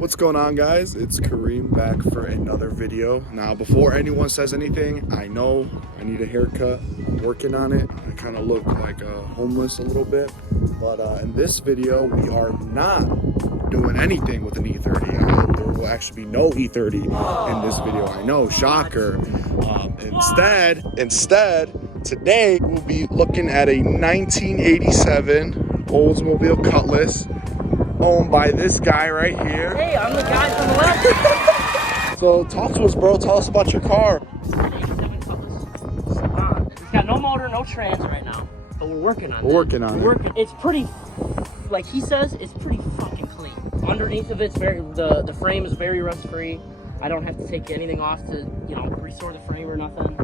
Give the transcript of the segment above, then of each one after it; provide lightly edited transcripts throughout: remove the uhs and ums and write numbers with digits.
What's going on, guys? It's Kareem back for another video. Now, before anyone says anything, I know I need a haircut. I'm working on it. I kind of look like homeless a little bit. But in this video, we are not doing anything with an E30. There will actually be no E30 in this video. I know, shocker. Instead, today we'll be looking at a 1987 Oldsmobile Cutlass owned by this guy right here. Hey, I'm the guy from the left. So talk to us, bro. Tell us about your car. 87 Cutlass Salon. It's got no motor, no trans right now, but we're working on it. It's pretty, like he says, it's pretty fucking clean. Underneath of it's the frame is very rust free. I don't have to take anything off to, restore the frame or nothing.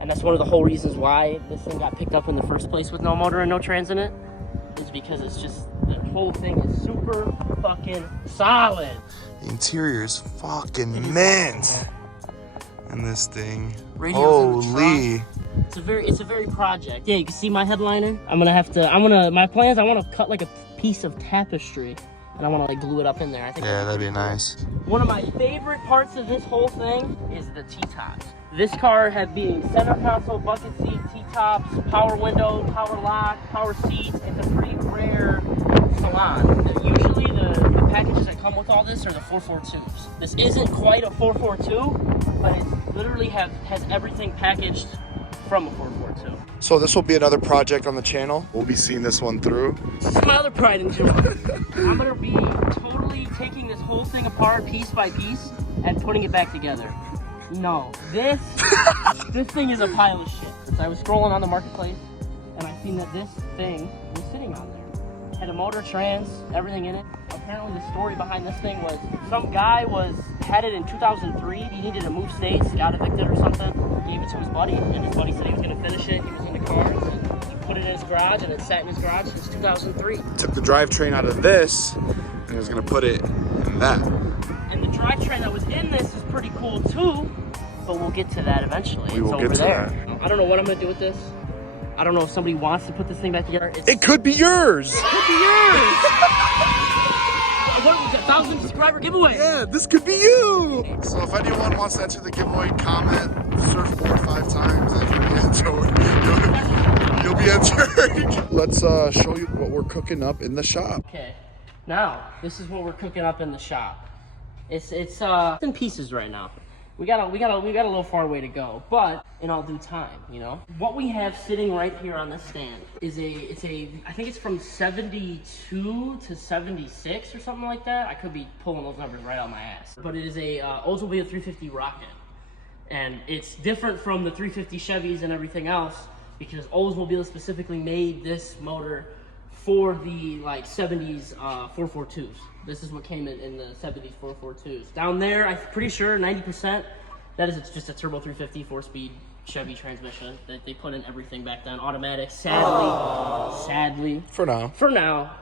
And that's one of the whole reasons why this thing got picked up in the first place with no motor and no trans in it. Is because it's just, the whole thing is super fucking solid. The interior is fucking mint. And this thing, Radios holy. It's a very project. Yeah, you can see my headliner. My plans, I want to cut like a piece of tapestry and I want to like glue it up in there. I think that'd be nice. One of my favorite parts of this whole thing is the T-tops. This car had being center console, bucket seat, T-tops, power window, power lock, power seats. It's a pretty rare salon. Usually the packages that come with all this are the 442s. This isn't quite a 442, but it literally has everything packaged from a 442. So this will be another project on the channel. We'll be seeing this one through. This is my other pride and joy. I'm gonna be totally taking this whole thing apart piece by piece and putting it back together. No, this thing is a pile of shit. I was scrolling on the marketplace and I seen that this thing was sitting on there. It had a motor, trans, everything in it. Apparently the story behind this thing was some guy had it in 2003. He needed to move states, got evicted or something. Gave it to his buddy and his buddy said he was gonna finish it. He was in the car and he put it in his garage and it sat in his garage since 2003. Took the drivetrain out of this and was gonna put it in that. And the drivetrain that was in this is pretty cool too, but we'll get to that eventually. We will get to that. I don't know what I'm gonna do with this. I don't know if somebody wants to put this thing back together. It could be yours. It could be yours. What was it, 1,000 subscriber giveaway? Yeah, this could be you. So if anyone wants to enter the giveaway, comment surfboard 5 times and you'll be entered. Let's show you what we're cooking up in the shop. Okay, now this is what we're cooking up in the shop. It's in pieces right now. We got a little far way to go, but in all due time, What we have sitting right here on this stand is I think it's from 72 to 76 or something like that. I could be pulling those numbers right out my ass. But it is a Oldsmobile 350 Rocket. And it's different from the 350 Chevys and everything else because Oldsmobile specifically made this motor for the 70s 442s. This is what came in the 70s 442s. Down there, I'm pretty sure 90%, that is just a turbo 350 4-speed Chevy transmission that they put in everything back then. Automatic, sadly. For now.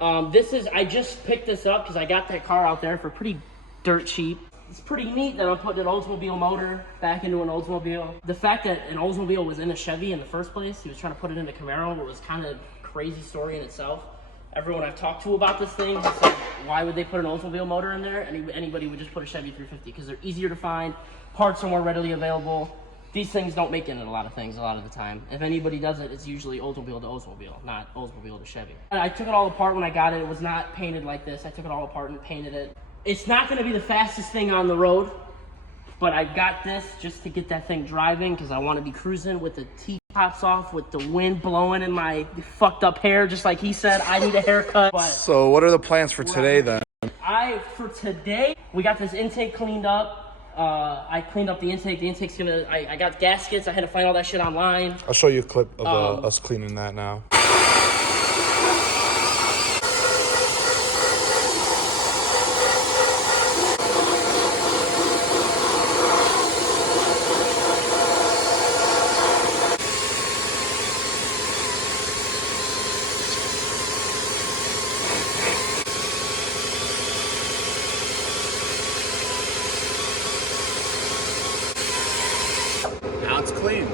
I just picked this up because I got that car out there for pretty dirt cheap. It's pretty neat that I'm putting an Oldsmobile motor back into an Oldsmobile. The fact that an Oldsmobile was in a Chevy in the first place, he was trying to put it into Camaro, it was kind of crazy story in itself. Everyone I've talked to about this thing has said, why would they put an Oldsmobile motor in there? Anybody would just put a Chevy 350 because they're easier to find, parts are more readily available. These things don't make it in a lot of things a lot of the time. If anybody does it, it's usually Oldsmobile to Oldsmobile, not Oldsmobile to Chevy. And I took it all apart when I got it. It was not painted like this. I took it all apart and painted it. It's not gonna be the fastest thing on the road, but I got this just to get that thing driving because I want to be cruising with the T-tops off, with the wind blowing in my fucked up hair, just like he said. I need a haircut. But so what are the plans for today then? For today, we got this intake cleaned up. I cleaned up the intake. The intake's I got gaskets. I had to find all that shit online. I'll show you a clip of us cleaning that now. Now it's clean.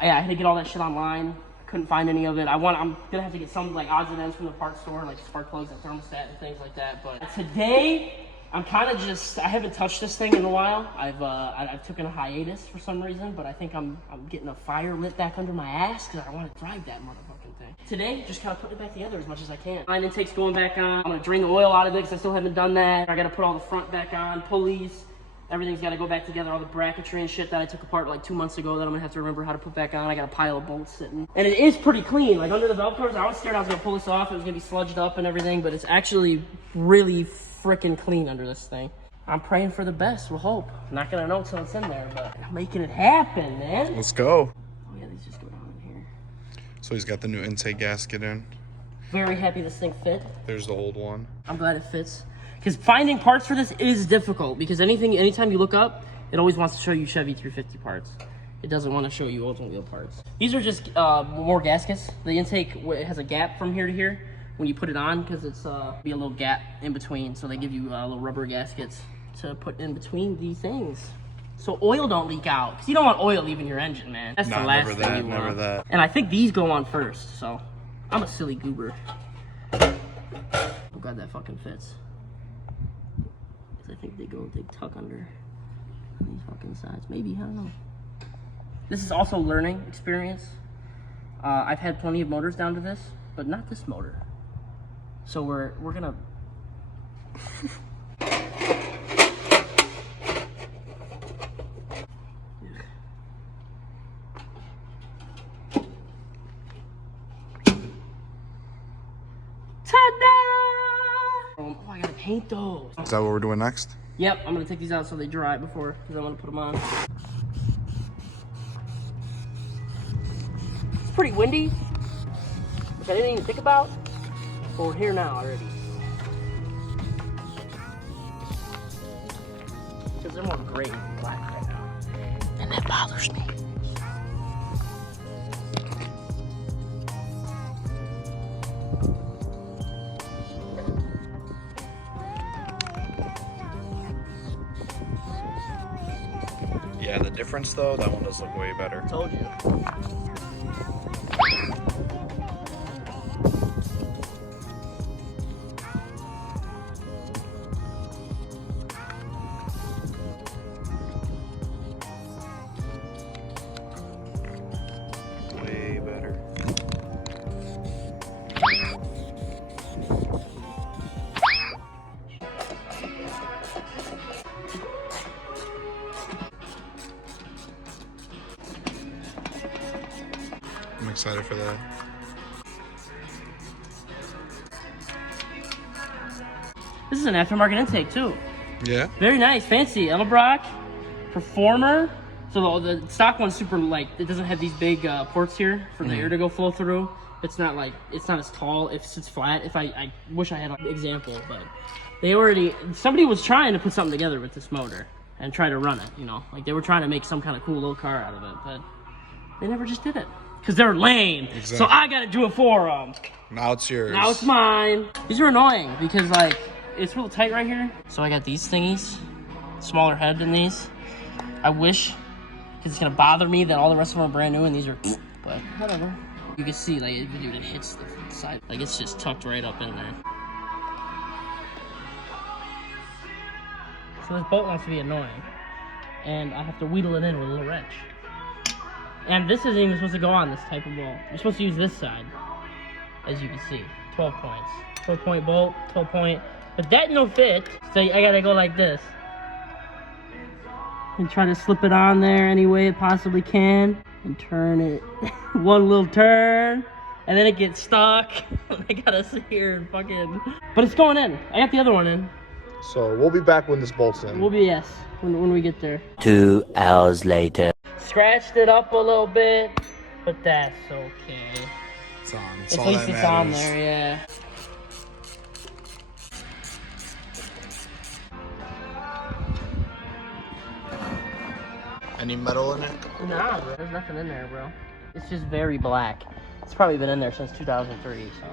Yeah, I had to get all that shit online. Couldn't find any of it. I'm gonna have to get some odds and ends from the parts store, like spark plugs and thermostat and things like that. But today I'm kind of just, I haven't touched this thing in a while. I've taken a hiatus for some reason, but I think I'm getting a fire lit back under my ass because I want to drive that motherfucking thing. Today, just kind of putting it back together as much as I can. Line intake's going back on. I'm going to drain the oil out of it because I still haven't done that. I got to put all the front back on, pulleys. Everything's got to go back together, all the bracketry and shit that I took apart like 2 months ago that I'm going to have to remember how to put back on. I got a pile of bolts sitting. And it is pretty clean. Like under the valve covers, I was scared I was going to pull this off. It was going to be sludged up and everything, but it's actually really freaking clean under this thing. I'm praying for the best, we'll hope. I'm not going to know until it's in there, but I'm making it happen, man. Let's go. Oh yeah, these just go down in here. So he's got the new intake gasket in. Very happy this thing fit. There's the old one. I'm glad it fits. Because finding parts for this is difficult because anytime you look up, it always wants to show you Chevy 350 parts. It doesn't want to show you Oldsmobile parts. These are just more gaskets. The intake has a gap from here to here when you put it on because it's be a little gap in between. So they give you little rubber gaskets to put in between these things. So oil don't leak out. Because you don't want oil leaving your engine, man. That's the last thing you want. Never that. And I think these go on first. So I'm a silly goober. I'm glad that fucking fits. I think they tuck under these fucking sides. Maybe, I don't know. This is also learning experience. I've had plenty of motors down to this, but not this motor. So we're gonna. Oh, I gotta paint those. Is that what we're doing next? Yep, I'm gonna take these out so they dry before, because I want to put them on. It's pretty windy, which I didn't even think about, but we're here now already. Because they're more gray than black right now, and that bothers me. Yeah, the difference though, that one does look way better. Told you. Way better. I'm excited for that. This is an aftermarket intake too. Yeah? Very nice, fancy. Edelbrock, Performer. So the stock one's super light. It doesn't have these big ports here for the air to go flow through. It's not as tall if it's flat. I wish I had an example, but somebody was trying to put something together with this motor and try to run it, you know, like they were trying to make some kind of cool little car out of it, but they never just did it because they're lame. Exactly. So I got to do it for them. Now it's yours. Now it's mine. These are annoying because like it's real tight right here. So I got these thingies, smaller head than these. I wish, because it's gonna bother me that all the rest of them are brand new and these are, but whatever. You can see like dude, it hits the side, like it's just tucked right up in there. So this bolt wants to be annoying, and I have to wheedle it in with a little wrench. And this isn't even supposed to go on this type of bolt. You're supposed to use this side, as you can see. 12 points. 12-point bolt, 12-point. But that no fit, so I gotta go like this. And try to slip it on there any way it possibly can. And turn it one little turn. And then it gets stuck. I gotta sit here and fucking... But it's going in. I got the other one in. So we'll be back when this bolt's in. We'll be, yes, when we get there. 2 hours later. Scratched it up a little bit, but that's okay. It's on. At least it's on there, yeah. Any metal in it? Nah, bro, there's nothing in there, bro. It's just very black. It's probably been in there since 2003, so.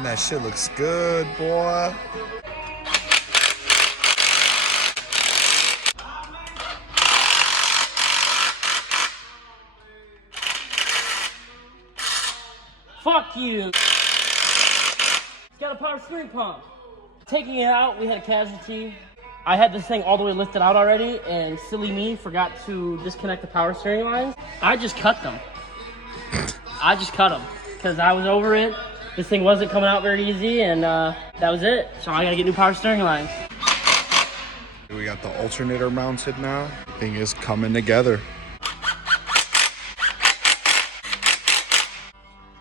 And that shit looks good, boy. Fuck you. It's got a power steering pump. Taking it out, we had a casualty. I had this thing all the way lifted out already, and silly me forgot to disconnect the power steering lines. I just cut them. Because I was over it. This thing wasn't coming out very easy, and that was it. So I gotta get new power steering lines. We got the alternator mounted now. Thing is coming together.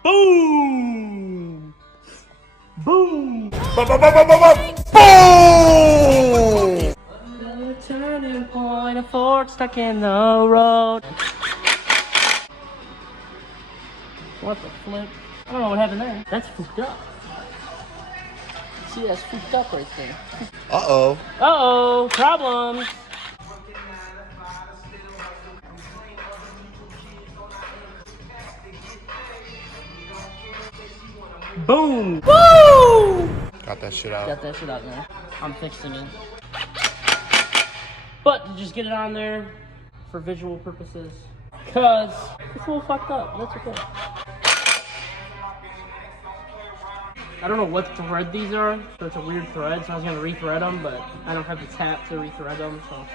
Boom! Boom! Boom! The turning point, a fork stuck in the road. What the flip? I don't know what happened there. That's fucked up. See, that's fucked up right there. Uh-oh. Uh-oh, problems. Boom! Woo! Got that shit out. Got that shit out there. I'm fixing it. But to just get it on there for visual purposes. Cause it's a little fucked up. That's okay. I don't know what thread these are, so it's a weird thread, so I was gonna rethread them, but I don't have the tap to rethread them, so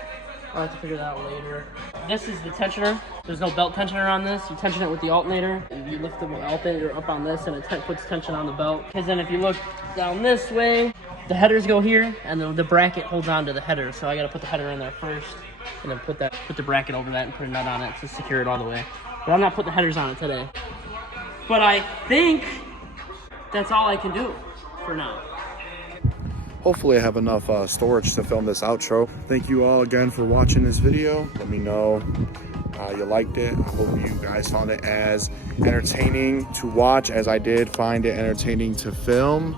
I'll have to figure that out later. This is the tensioner. There's no belt tensioner on this. You tension it with the alternator. You lift the alternator up on this, and it puts tension on the belt. Because then if you look down this way, the headers go here, and the bracket holds on to the header. So I gotta put the header in there first, and then put the bracket over that and put a nut on it to secure it all the way. But I'm not putting the headers on it today. But I think that's all I can do for now. Hopefully I have enough storage to film this outro. Thank you all again for watching this video. Let me know you liked it. I hope you guys found it as entertaining to watch as I did find it entertaining to film.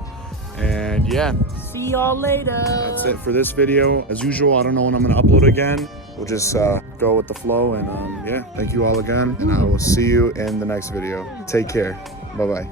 And yeah. See y'all later. That's it for this video. As usual, I don't know when I'm gonna upload again. We'll just go with the flow, and yeah, thank you all again, and I will see you in the next video. Take care. Bye-bye.